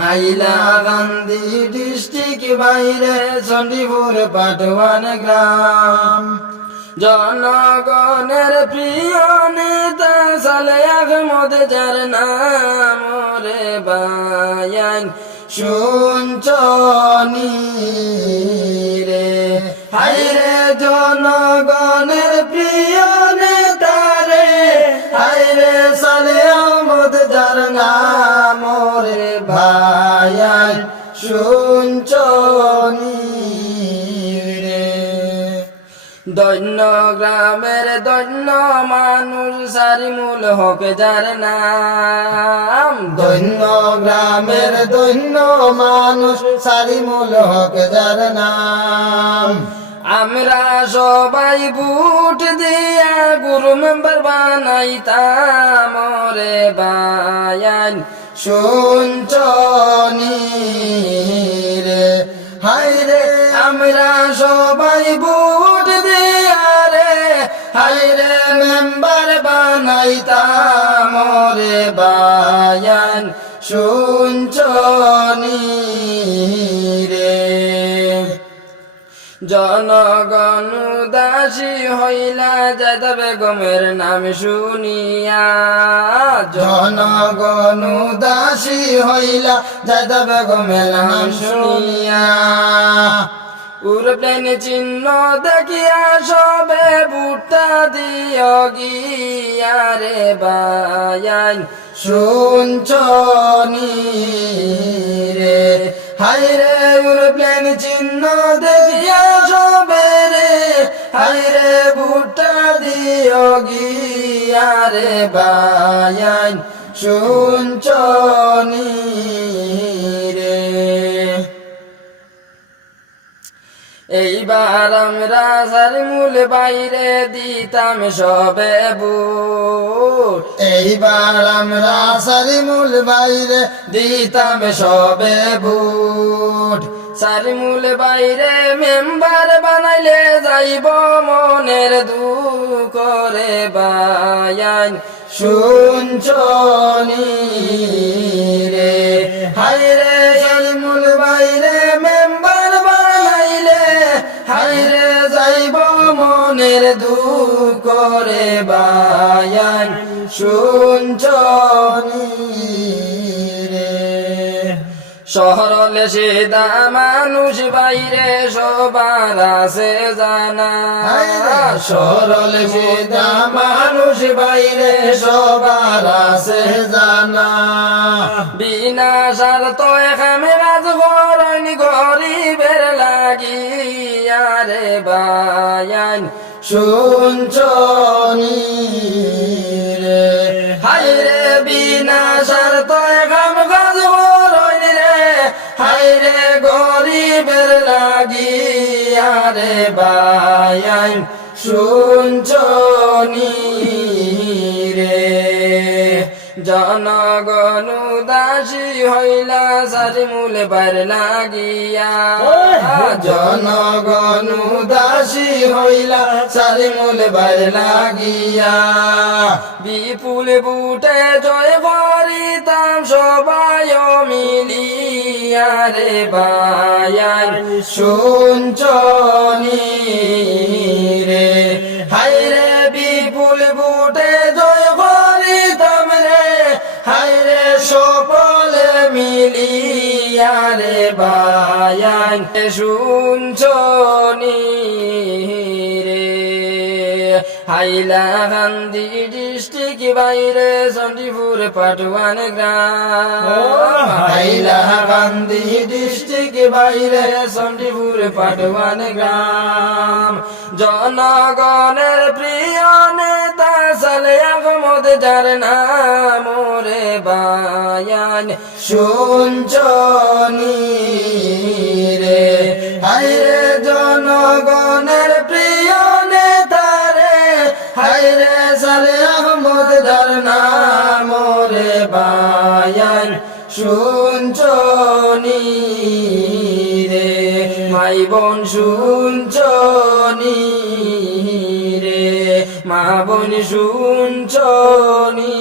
Hailakandi district বাইরে চণ্ডীপুর পাটওয়ান গ্রাম। জনগণের প্রিয় নেতা সালেহ আহমদ যার নাম রে বায়ান শুনছনি রে। হায়রে জনগণের প্রিয় নেতা রে, হায়রে সালেহ আহমদ যার নাম রে বায়ান শুনছনি রে। দৈন্য গ্রামের দৈন্য মানুষ সারিমুল হক যার নাম। দৈন্য গ্রামের দৈন্য মানুষ সারিমুল হক যার নাম। আমরা সবাই ভোট দিয়া গুরু মেম্বার বানাইতাম রে বায়ান শুনছনি রে। হায়রে আমরা সবাই ভোট দিয়া রে, হায়রে মেম্বার বানাইতাম রে বায়ান শুনছনি রে। জনগণ উদাসী হইলা জায়দা বেগমের নাম শুনিয়া। জনগণ উদাসী হইলা জায়দা বেগমের নাম শুনিয়া। উড়প্লেন চিহ্ন দেখিয়া সবে ভুট্টা দিও গিয়া রে বায়ান শুনছনি রে। হায়রে উড়প্লেন চিহ্ন দেখিয়া সবে রে, হায়রে ভুট্টা দিও গিয়া রে বায়ান শুনছনি রে। এইবার আমরা সারিমুল বাইরে দিতাম সবে ভোট। এইবার আমরা সারিমুল বাইরে দিতাম সবে ভোট। সারিমুল বাইরে মেম্বার বানাইলে যাইব মনের দুঃখ রে বায়ান শুনছনি রে। হায়রে সারিমুল বাইরে মেম্বার বানাইলে, হায়রে যাইব মনের দুঃখ রে বায়ান শুনছনি রে। সরলে সিধা মানুষ বাইরে সবার আছে জানা। সরল সিধা মানুষ বাইরে সবার আছে জানা। বিনা স্বার্থ এখানে কাজ করেন গরিবের লাগিয়া রে বায়ান শুনছনি রে। হায়রে বিনা স্বার্থ এখানে কাজ করেন রে, হায়রে গরিবের লাগিয়া রে বায়ান শুনছনি রে। জনগণ উদাসী হইলা সারিমুল বার লাগিয়া। জনগণ উদাসী হইলা সারিমুল বার লাগিয়া। বিপুল বুটে জয় করিতাম সবাই মিলিয়া রে বায়ান শুনছনি রে। হায়রে বিপুল বুটে জয় করিতাম রে, হায়রে সকলে মিলিয়া রে বায়ান শুনছনি রে। হাইলাকান্দি ডিস্ট্রিক্ট বাইরে চণ্ডীপুর পাটওয়ান গ্রাম। হাইলাকান্দি ডিস্ট্রিক্ট বাইরে চণ্ডীপুর পাটওয়ান গ্রাম। জনগণের প্রিয় নেতা সালেহ আহমদ যার নাম রে বায়ান শুনছনি রে। হায়রে জনগণের প্রিয় নেতা রে, হায়রে সালেহ আহমদ যার নাম রে বায়ান শুনছনি রে। মাই বোন শুনছনি রে, মা বোন শুনছনি।